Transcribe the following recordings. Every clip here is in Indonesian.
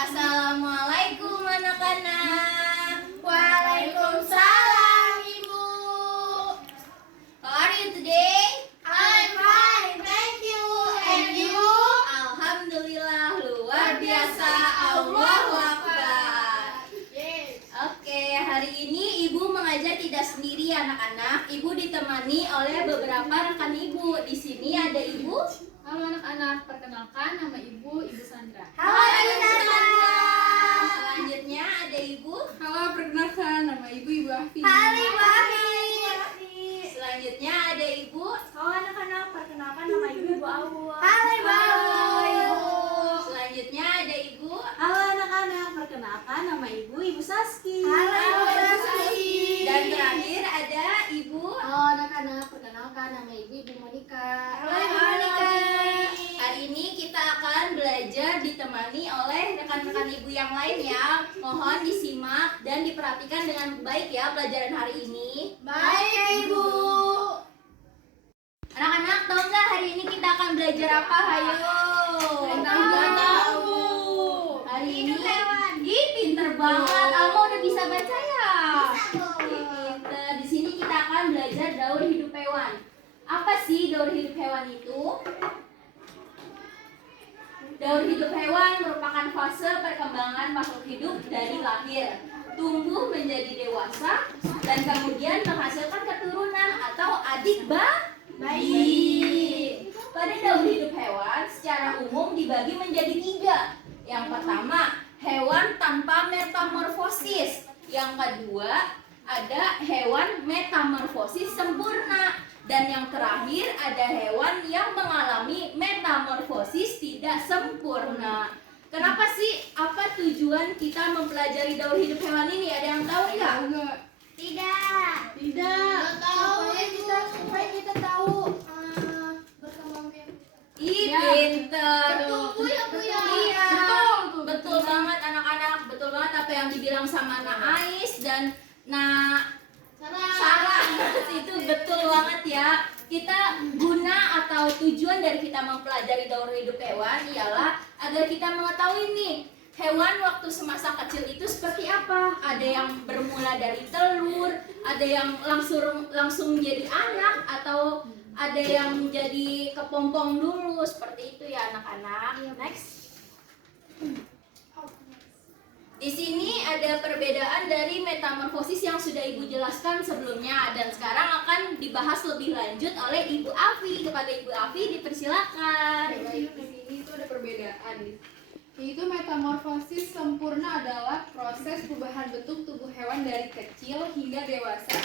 Assalamualaikum anak-anak. Waalaikumsalam Ibu. How are you today? I'm fine, thank you. And you? Alhamdulillah, luar biasa. Allahu Akbar. Yes. Oke, hari ini Ibu mengajar tidak sendiri anak-anak. Ibu ditemani oleh beberapa rekan Ibu. Di sini ada Ibu. Halo anak-anak, perkenalkan nama Ibu Sandra. Halo Ibu Sandra. Selanjutnya ada Ibu. Halo, perkenalkan nama Ibu Afi. Halo Ibu Afi. Selanjutnya ada Ibu. Halo anak-anak, perkenalkan nama Ibu Awu. Halo Ibu Awu. Selanjutnya ada Ibu. Halo anak-anak, perkenalkan nama Ibu Saski. Halo Ibu Saski. Dan terakhir ada Ibu. Halo anak-anak, perkenalkan nama Ibu Monika. Halo Ibu Monika. Hari ini kita akan belajar ditemani oleh rekan-rekan Ibu yang lain ya. Mohon disimak dan diperhatikan dengan baik ya pelajaran hari ini. Baik Ibu. Anak-anak tahu nggak hari ini kita akan belajar apa? Hayo. Nggak tahu. Hari ini Hidup hewan. Ih, pinter banget. Alma udah bisa baca ya? Bisa, Bu. Ih, pinter. Di sini kita akan belajar daur hidup hewan. Apa sih daur hidup hewan itu? Daur hidup hewan merupakan fase perkembangan makhluk hidup dari lahir, tumbuh menjadi dewasa, dan kemudian menghasilkan keturunan atau adik bayi. Pada daur hidup hewan secara umum dibagi menjadi 3. Yang pertama, hewan tanpa metamorfosis. Yang kedua, ada hewan metamorfosis sempurna. Dan yang terakhir ada hewan yang mengalami metamorfosis tidak sempurna. Kenapa sih? Apa tujuan kita mempelajari daur hidup hewan ini? Ada yang tahu nggak? Enggak. Tidak. Tidak. Supaya kita tahu berkembang biak. Ih, Ya. pinter. Bertumbuh ya Bu ya. Iya, Betul. betul banget anak-anak. Betul banget apa yang dibilang sama Ais dan Sarah. Itu betul banget ya. Kita guna atau tujuan dari kita mempelajari daur hidup hewan ialah agar kita mengetahui nih hewan waktu semasa kecil itu seperti apa. Ada yang bermula dari telur, ada yang langsung jadi anak, atau ada yang jadi kepompong dulu. Seperti itu ya anak-anak. Next. Di sini ada perbedaan dari metamorfosis yang sudah Ibu jelaskan sebelumnya, dan sekarang akan dibahas lebih lanjut oleh Ibu Afi. Kepada Ibu Afi dipersilakan. Baik, di sini itu ada perbedaan. Yaitu metamorfosis sempurna adalah proses perubahan bentuk tubuh hewan dari kecil hingga dewasa.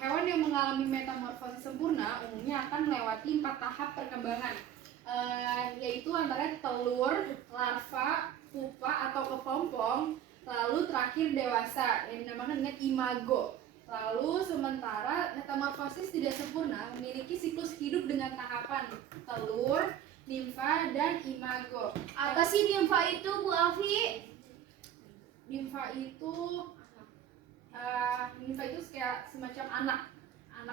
Hewan yang mengalami metamorfosis sempurna umumnya akan melewati 4 tahap perkembangan, yaitu antara telur, larva, pupa atau kepompong, lalu terakhir dewasa yang dinamakan dengan imago. Lalu sementara metamorfosis tidak sempurna memiliki siklus hidup dengan tahapan telur, nimfa, dan imago. Apa sih nimfa itu, Bu Afi? Nimfa itu kayak semacam anak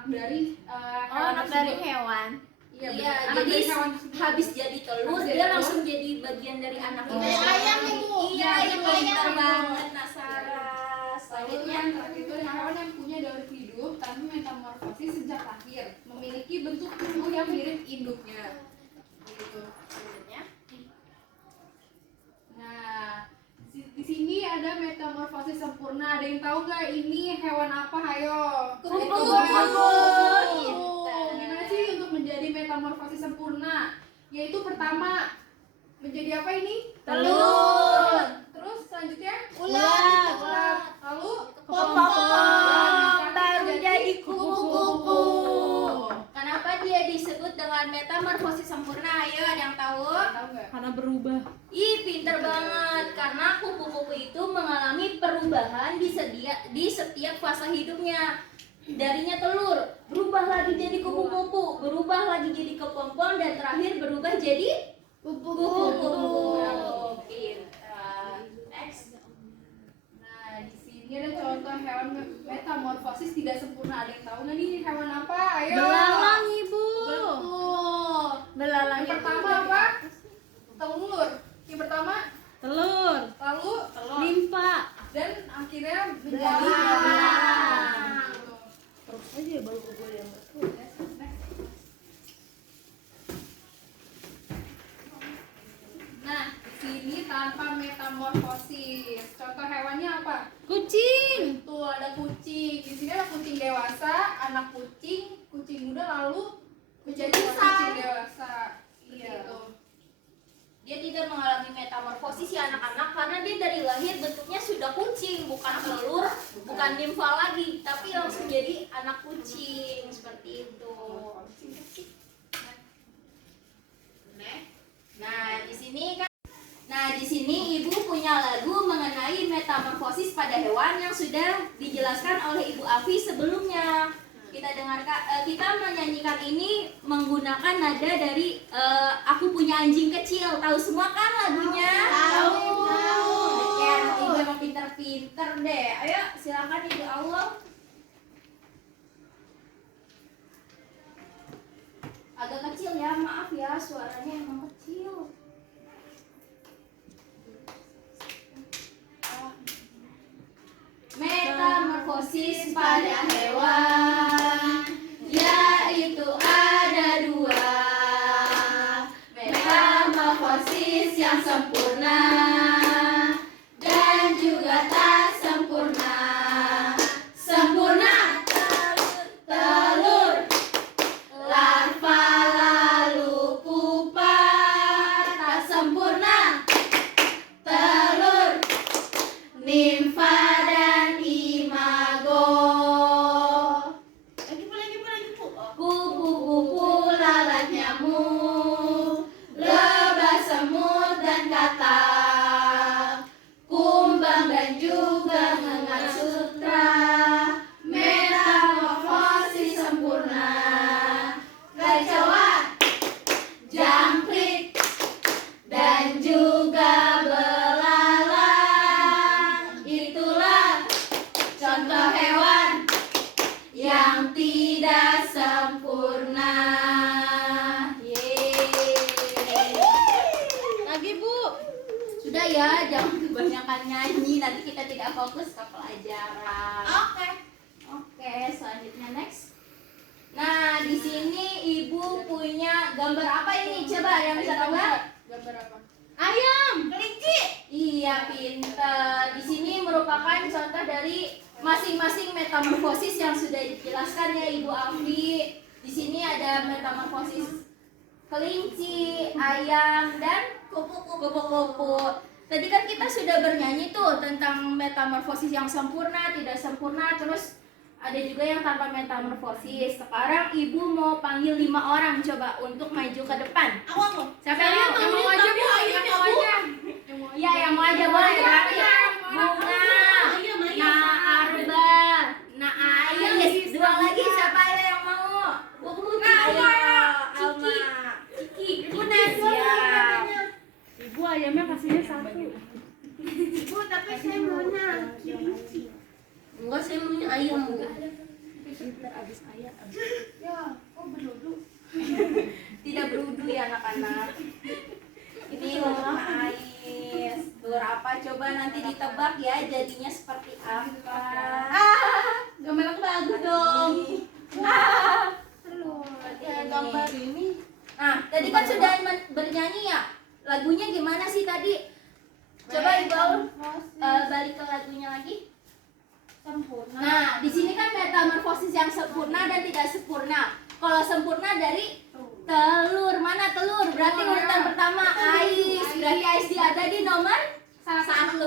dari hewan anak dari tersebut. hewan. Iya, Iya, benar. Anak jadi dari hewan tersebut. habis jadi telur, Habis jadi dia telur. langsung jadi bagian dari anak itu. Kayak ayam nih, Bu. Iya, Kayak itu ayam. pintar banget Nasara. Lalu Selanjutnya, yang terakhir itu adalah hewan yang punya daur hidup tanpa metamorfosis sejak lahir, memiliki bentuk tubuh yang mirip induknya. Gitu. selanjutnya. Nah, di sini ada metamorfosis sempurna. Ada yang tahu nggak ini hewan apa? Hayo. Kupu-kupu. Gimana sih untuk menjadi metamorfosis sempurna? Yaitu pertama menjadi apa ini? Telur. Terus selanjutnya Ulat. ulat. Lalu Kepompong. Baru jadi kupu-kupu. Kenapa dia disebut dengan metamorfosis sempurna? Ayo, ada yang tahu? Tahu nggak? Karena berubah. Ih, pinter banget. Karena kupu-kupu itu mengalami perubahan di setiap fase hidupnya. Darinya telur, berubah lagi jadi kupu-kupu, berubah lagi jadi kepompong, dan terakhir berubah jadi kupu-kupu. Pinter. Next. Nah, di sini ada contoh hewan metamorfosis tidak sempurna. Ada yang tahu nggak nih hewan apa? Ayo. Belalang Ibu. Betul. Belalang Yang pertama apa? Telur. Yang pertama telur. lalu tanpa metamorfosis. Contoh hewannya apa? Kucing. Tuh ada kucing. Di sini ada kucing dewasa, anak kucing, kucing muda lalu menjadi kucing dewasa. Iya. Gitu. Dia tidak mengalami metamorfosis ya anak-anak karena dia dari lahir bentuknya sudah kucing, bukan telur, bukan nimfa lagi, tapi langsung jadi anak kucing seperti itu. Nah, di sini Ibu punya lagu mengenai metamorfosis pada hewan yang sudah dijelaskan oleh Ibu Afi sebelumnya. Kita dengarkan, kita menyanyikan ini menggunakan nada dari Aku Punya Anjing Kecil. Tahu semua kan lagunya? Tahu. Ya, Ibu emang pinter-pinter deh. Ayo, silakan Ibu Allah. Agak kecil ya, maaf ya, suaranya emang kecil. Metamorfosis pada hewan, yaitu ada dua. Metamorfosis yang sempurna dan juga tak sempurna. Sempurna telur, larva lalu pupa. Tak sempurna telur, nimfa dan imago. Kupu-kupu, lalat nyamuk, lebah semut dan katak, kumbang dan juga ngengat sutra. Metamorfosis sempurna. Kecoa, jangkrik, dan juga belalang. Itulah contoh hewan yang tidak sempurna. Yeay. Lagi Bu. Sudah ya, jangan kebanyakan nyanyi, nanti kita tidak fokus ke pelajaran. Oke, selanjutnya next. Nah, di sini Ibu punya gambar apa ini? Coba yang bisa tebak? Gambar apa? Ayam, kelinci. Iya, pintar. Di sini merupakan contoh dari masing-masing metamorfosis yang sudah dijelaskan ya Ibu Afi. Di sini ada metamorfosis kelinci, ayam, dan kupu-kupu. Tadi kan kita sudah bernyanyi tuh tentang metamorfosis yang sempurna, tidak sempurna, terus ada juga yang tanpa metamorfosis. Sekarang Ibu mau panggil 5 orang coba untuk maju ke depan. Siapa yang mau? Yang mau aja Bu, yang mau aja. Iya, yang mau aja boleh. Berarti Bunga, Arba, Ayes. Dua lagi siapa yang mau? Ayo, Alma, Ciki. Siap. Ibu ayamnya kasihnya satu. Ibu, tapi saya maunya kelinci. Enggak, saya maunya ayam. Abis ayam. Ya, kok berdudu? Tidak berudu ya anak-anak. Ini telur ais. Telur apa? Coba nanti ditebak ya jadinya seperti apa. Gambar aku bagus dong. Telur. Gambar ini. Nah, tadi kan sudah bernyanyi ya. Lagunya gimana sih tadi? Coba Ibu balik ke lagunya lagi. Sempurna. Nah, di sini kan metamorfosis yang sempurna dan tidak sempurna. Kalau sempurna dari telur, mana telur? Berarti urutan pertama ais. Berarti ais ada di nomor 1.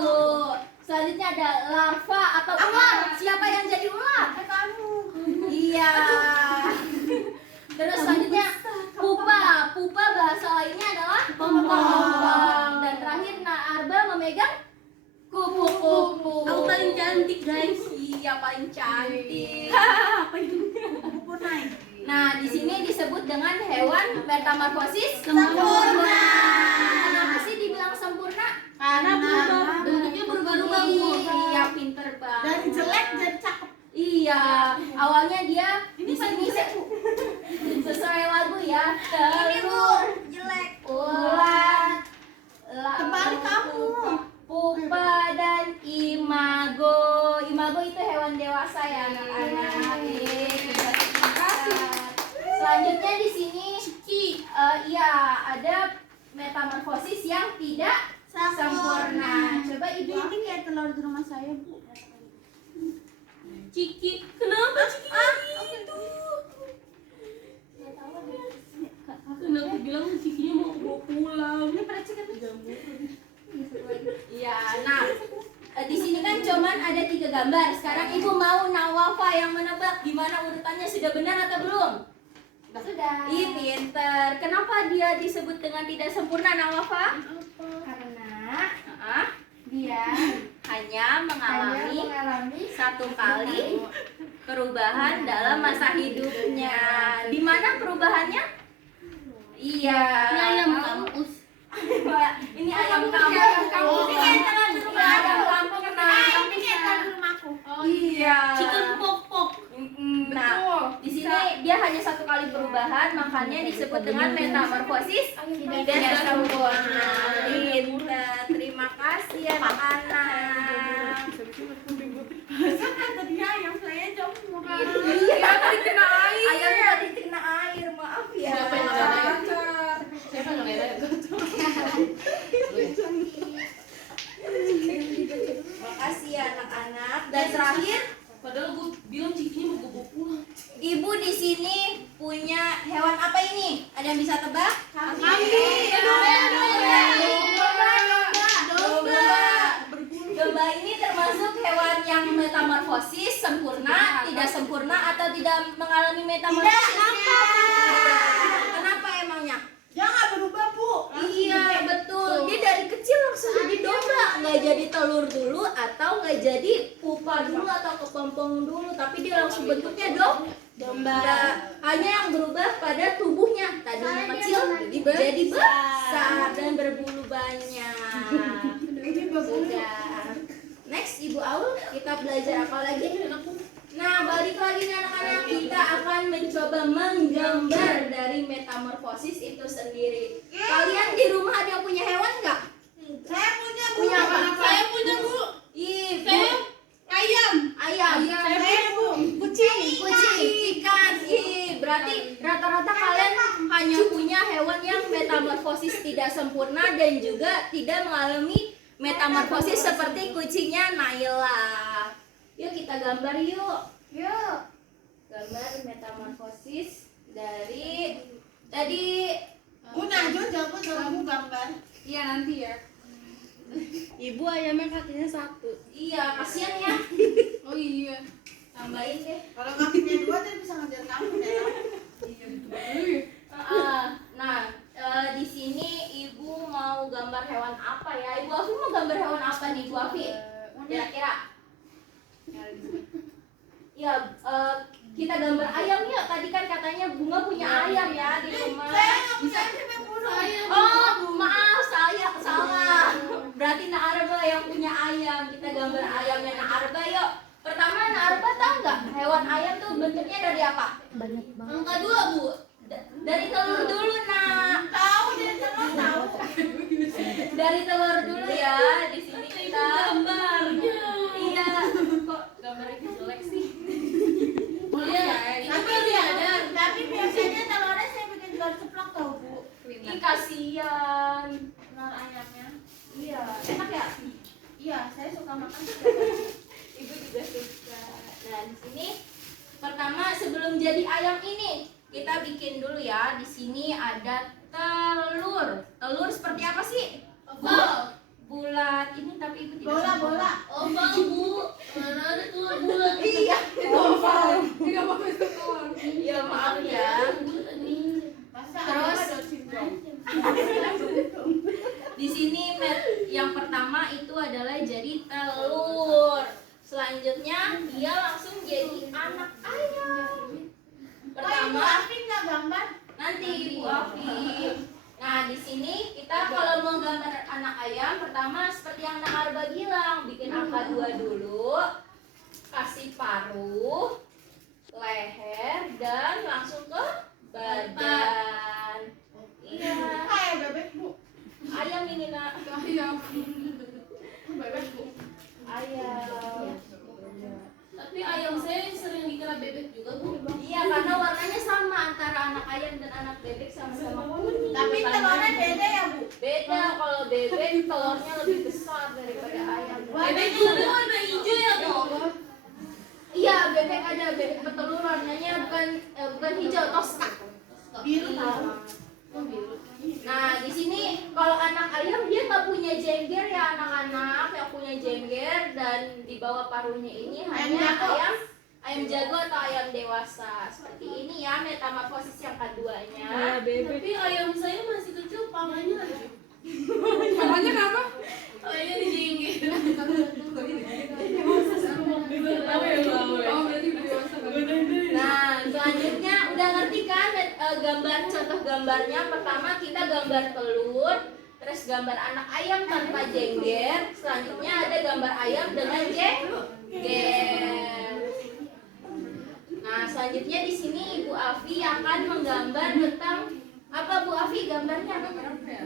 Selanjutnya ada larva atau ular. Siapa yang jadi ular? Kamu. Iya. Terus selanjutnya pupa. Pupa bahasa lainnya adalah pompong. Dan terakhir Arba memegang kupu-kupu. Aku paling cantik, guys. Iya, paling cantik. Apa itu? Kupu naik. Nah, di sini disebut dengan hewan metamorfosis Sempurna. Kenapa sih dibilang sempurna? Karena bentuknya berubah-ubah. Iya, pinter banget. dari jelek jadi cakep. Iya, awalnya dia di sini sesuai lagu ya. Telur, jelek. ular, Kembali kamu. pupa dan imago. Imago itu hewan dewasa ya anak-anak. Selanjutnya di sini iya ada metamorfosis yang tidak sempurna. Coba Ibu. Ini kayak telur di rumah saya, Bu. Ciki, kenapa Ciki gitu? Kenapa bilang Cikinya mau bawa pulang? Ini percikan Iya, nah di sini kan cuman ada 3 gambar. Sekarang Ibu mau Nawafa yang menebak gimana urutannya, sudah benar atau belum? Sudah. Ih, pinter. Kenapa dia disebut dengan tidak sempurna, Nawafa? Karena Ah, dia hanya mengalami satu kali perubahan dalam masa hidupnya. Di mana perubahannya? Iya. Ini ayam kampus. Ini ayam kampung. Oh, Ini kayak telur di rumah ayam kampung. Ini kayak telur di rumahku. Iya. Chicken pok-pok. Nah, di sini dia hanya satu kali perubahan, makanya disebut dengan metamorfosis tidak sempurna. Pinter. Terima kasih anak-anak. Tadi ayam saya jauh. Iya, tadi kena air. Ayamnya tadi kena air, maaf ya. Siapa yang kena air? Siapa yang lele? Makasih ya anak-anak. Dan terakhir, Padahal gue bilang Cikinya mau gue bawa pulang. Ibu di sini punya hewan apa ini? Ada yang bisa tebak? Domba. Domba ini termasuk hewan yang metamorfosis sempurna, tidak sempurna, atau tidak mengalami metamorfosis? Kenapa emangnya? Dia nggak berubah, Bu. Iya betul. Dia dari kecil langsung jadi domba, nggak jadi telur dulu atau nggak jadi pupa dulu atau kepompong dulu, tapi dia langsung bentuknya domba. Hanya yang berubah pada tubuhnya. Tadinya kecil jadi besar dan berbulu banyak. Sudah. Next Ibu Aul, kita belajar apa lagi? Nah, balik lagi nih anak-anak, kita akan mencoba menggambar dari metamorfosis itu sendiri. Kalian di rumah ada yang punya hewan nggak? Saya punya, Bu. Punya apa? Saya punya Bu. Ih, Saya ayam. ayam. Saya punya Bu. Kucing, ikan. Ih, berarti rata-rata kalian hanya punya hewan yang metamorfosis tidak sempurna dan juga tidak mengalami metamorfosis seperti kucingnya Naila. Yuk kita gambar yuk. Yuk. Gambar metamorfosis dari tadi. Bu Najwa jago kamu gambar. Iya nanti ya. Ibu ayamnya kakinya 1. Iya, kasihan ya. Oh iya. Tambahin deh. Kalau kakinya 2 dia bisa ngejar kamu deh. Nah, di sini Ibu mau gambar hewan apa ya? Ibu Afi mau gambar hewan apa nih, Ibu Afi? Kira-kira? Ya, kita gambar ayam yuk. Tadi kan katanya Bunga punya ayam ya di rumah. Oh, maaf, saya salah. Berarti Naarba yang punya ayam. Kita gambar ayamnya Naarba yuk. Pertama, Naarba tahu nggak hewan ayam tuh bentuknya dari apa? Banyak banget. Angka 2, Bu. Dari telur dulu, Nak. Tahu dari telur tahu. Dari telur dulu ya. Di sini kita gambarnya. Iya. Kok gambarnya jelek sih? Iya. Tapi dia ada. Tapi biasanya telurnya saya bikin telur ceplok tau, Bu. Ih, kasihan. Telur ayamnya. Iya. Enak ya? Iya, saya suka makan. Ibu juga suka. Nah, di sini pertama sebelum jadi ayam ini kita bikin dulu ya. Di sini ada telur. Telur seperti apa sih? Bulat. Ini tapi Ibu tidak suka. Bola. Oval Bu. Mana ada telur bulat? Iya. Oval. Tidak mau itu telur. Iya, maaf ya. Terus di sini yang pertama itu adalah jadi telur. Selanjutnya dia langsung jadi anak ayam. Pertama Tapi nggak gambar. nanti Ibu Afi. Nah, di sini kita kalau mau gambar anak ayam, pertama seperti yang Nak Arba bilang, bikin angka 2 dulu, kasih paruh, leher, dan langsung ke badan. Iya, Kayak bebek, Bu. ayam ini Nak. Ayam. Bebek Bu. Ayam. Tapi ayam saya sering dikira bebek juga Bu. Iya, karena warnanya sama antara anak ayam dan anak bebek sama-sama kuning. Tapi telurnya beda ya, Bu. Beda, kalau bebek telurnya hijau, toska. Biru Iya. tahu. Nah, di sini kalau anak ayam dia nggak punya jengger ya anak-anak. Yang punya jengger dan di bawah paruhnya ini hanya jago. ayam jago atau ayam dewasa. Seperti ini ya metamorfosis yang keduanya. Tapi ayam saya masih kecil, palanya aja. Namanya kenapa? Palanya dijinggir. Oh, berarti udah dewasa banget. Nah, selanjutnya udah ngerti kan gambar contoh gambarnya? Pertama kita gambar telur, terus gambar anak ayam tanpa jengger. Selanjutnya ada gambar ayam dengan jengger. Nah, selanjutnya di sini Ibu Afi akan menggambar tentang apa Bu Afi gambarnya? Gambar apa ya?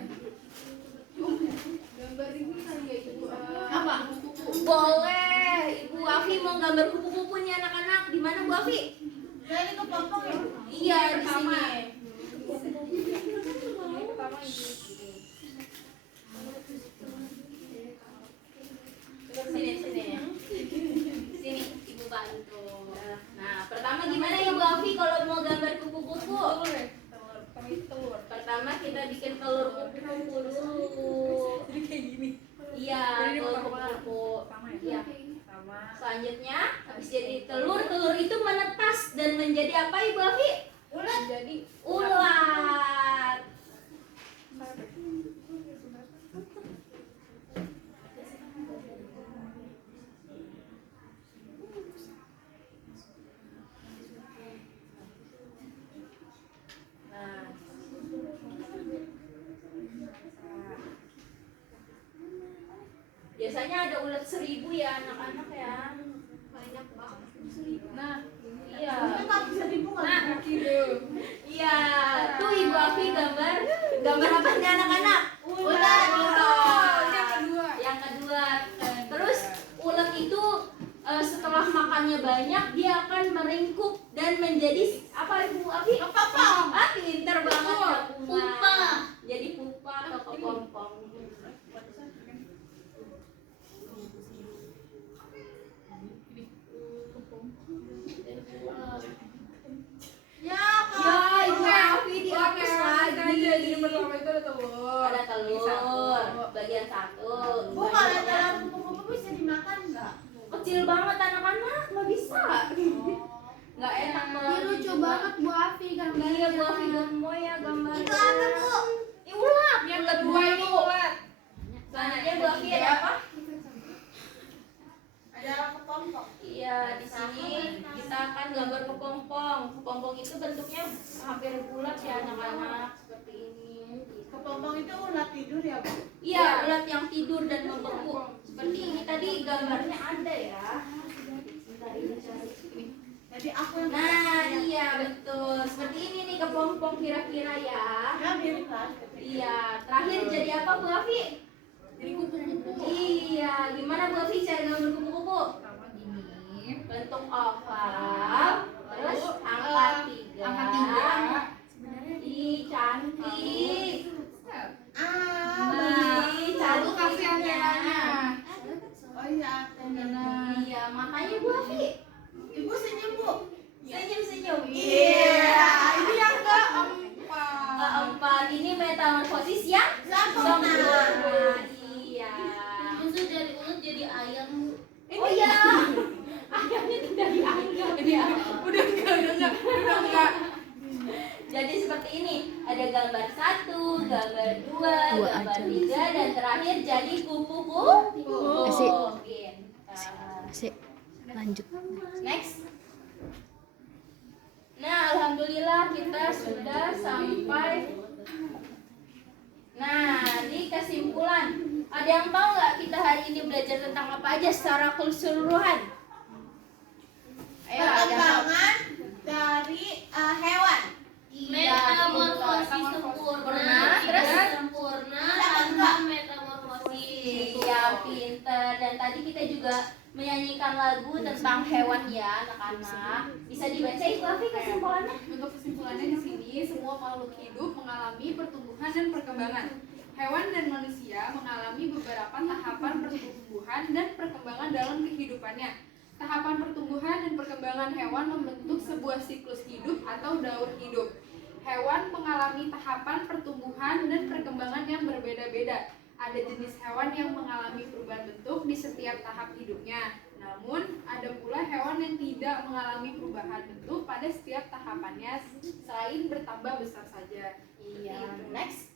Gambar ini kali ya Ibu. Apa? Boleh. Ibu Afi mau gambar kupu-kupu nih anak-anak. Di mana Bu Afi? Jadi kepompong ya. Iya, di sini. Ini pertama Ibu. Sini, sini. Sini, Ibu bantu. Nah, pertama gimana ya Bu Afi kalau mau gambar kupu-kupu? Telur ya? Pertama itu telur. Pertama kita bikin telur kupu-kupu dulu. Jadi kayak gini. Iya, Jadi telur pertama. kupu-kupu. Pertama ya? Iya. Pertama. Selanjutnya, habis jadi telur, telur itu menetas dan menjadi apa Ibu Afi? Ulat. Jadi Ulat. Nah. Biasanya ada ulat 1000 ya anak-anak ya. Banyak banget 1000. Nah, iya. Ini nggak bisa dibuka. Nah, gitu. iya. Tuh Ibu Afi gambar apa nih anak-anak? Ulat. Yang kedua. Yang kedua. Terus ulat itu setelah makannya banyak dia akan meringkuk dan menjadi apa Ibu Afi? Kepompong. Ah, pinter banget ya Pupa. Jadi pupa atau kepompong. Ya, Ya, Kak. Ibu Afi dihapus lagi. Jadi pertama itu ada telur. Ada telur, bagian satu. Bu, kalau dalam kupu-kupu bisa dimakan nggak? Kecil banget anak-anak, nggak bisa. Nggak enak Ini banget. lucu banget Bu Afi gambarnya. Iya, Bu Afi gemoy ya gambarnya. Itu apa, Bu? Ini ulat. Yang kedua ini ulat. Selanjutnya Bu Afi ada apa? Ada kepompong. Iya, di sini kita akan gambar kepompong. Kepompong itu bentuknya hampir bulat ya anak-anak, seperti ini. Kepompong itu ulat tidur ya, Bu? Iya, ulat yang tidur dan membeku. Seperti ini tadi gambarnya ada ya. Bentar, ini cari. Jadi aku yang Nah, iya betul. Seperti ini nih kepompong kira-kira ya. ya mirip lah. Iya, terakhir jadi apa Bu Afi? Jadi kupu-kupu. Iya, gimana Bu Afi cara gambar kupu-kupu? Pertama gini. Bentuk oval, terus angka 3. Angka 3. Ih, cantik. Ah, Ih, Lalu cantik. kasih antenanya. oh iya, antena. Iya, matanya Bu Afi. Ibu senyum, Bu. Senyum-senyum. Iya. Ini yang keempat. Keempat ini metamorfosis yang Sempurna. Iya. Justru dari ulat jadi ayam. Oh iya. Ayamnya tidak dianggap ya. Udah enggak. Jadi seperti ini, ada gambar 1, gambar 2, gambar 3, dan terakhir jadi kupu-kupu. Asik. Pintar. Asik. Lanjut. Next. Nah, alhamdulillah kita sudah sampai. Nah, di kesimpulan, ada yang tahu nggak kita hari ini belajar tentang apa aja secara keseluruhan? Ayo, ada yang tahu? Perkembangan dari hewan. Metamorfosis Sempurna. sempurna. Terus? Tidak sempurna tanpa metamorfosis. Iya, pinter. Dan tadi kita juga menyanyikan lagu tentang hewan ya, anak-anak. Bisa dibaca Ibu Afi kesimpulannya? Untuk kesimpulannya di sini semua makhluk hidup mengalami pertumbuhan dan perkembangan. Hewan dan manusia mengalami beberapa tahapan pertumbuhan dan perkembangan dalam kehidupannya. Tahapan pertumbuhan dan perkembangan hewan membentuk sebuah siklus hidup atau daur hidup. Hewan mengalami tahapan pertumbuhan dan perkembangan yang berbeda-beda. Ada jenis hewan yang mengalami perubahan bentuk di setiap tahap hidupnya. Namun, ada pula hewan yang tidak mengalami perubahan bentuk pada setiap tahapannya selain bertambah besar saja. Iya, next.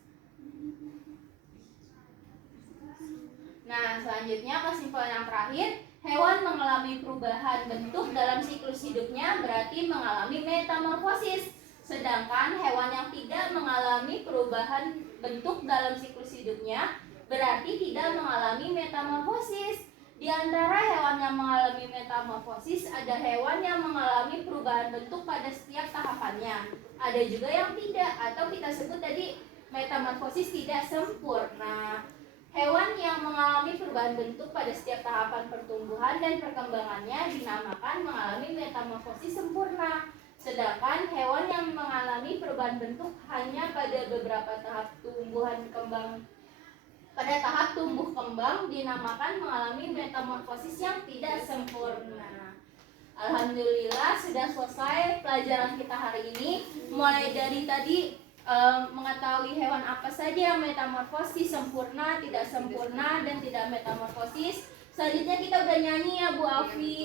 Nah, selanjutnya kesimpulan yang terakhir, hewan mengalami perubahan bentuk dalam siklus hidupnya berarti mengalami metamorfosis. Sedangkan hewan yang tidak mengalami perubahan bentuk dalam siklus hidupnya berarti tidak mengalami metamorfosis. Di antara hewan yang mengalami metamorfosis ada hewan yang mengalami perubahan bentuk pada setiap tahapannya. Ada juga yang tidak atau kita sebut tadi metamorfosis tidak sempurna. Hewan yang mengalami perubahan bentuk pada setiap tahapan pertumbuhan dan perkembangannya dinamakan mengalami metamorfosis sempurna. Sedangkan hewan yang mengalami perubahan bentuk hanya pada beberapa tahap tumbuh kembang dinamakan mengalami metamorfosis yang tidak sempurna. Alhamdulillah sudah selesai pelajaran kita hari ini. Mulai dari tadi mengetahui hewan apa saja yang metamorfosis, sempurna, tidak sempurna, dan tidak metamorfosis. Selanjutnya kita udah nyanyi ya Bu Afi.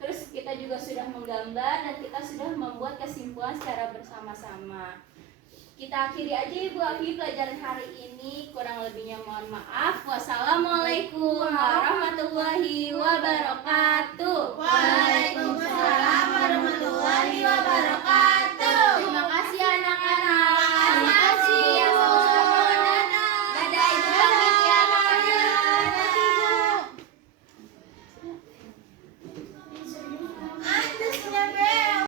Terus kita juga sudah menggambar dan kita sudah membuat kesimpulan secara bersama-sama. Kita akhiri aja Ibu Afi pelajaran hari ini. Kurang lebihnya mohon maaf. Wassalamualaikum warahmatullahi wabarakatuh.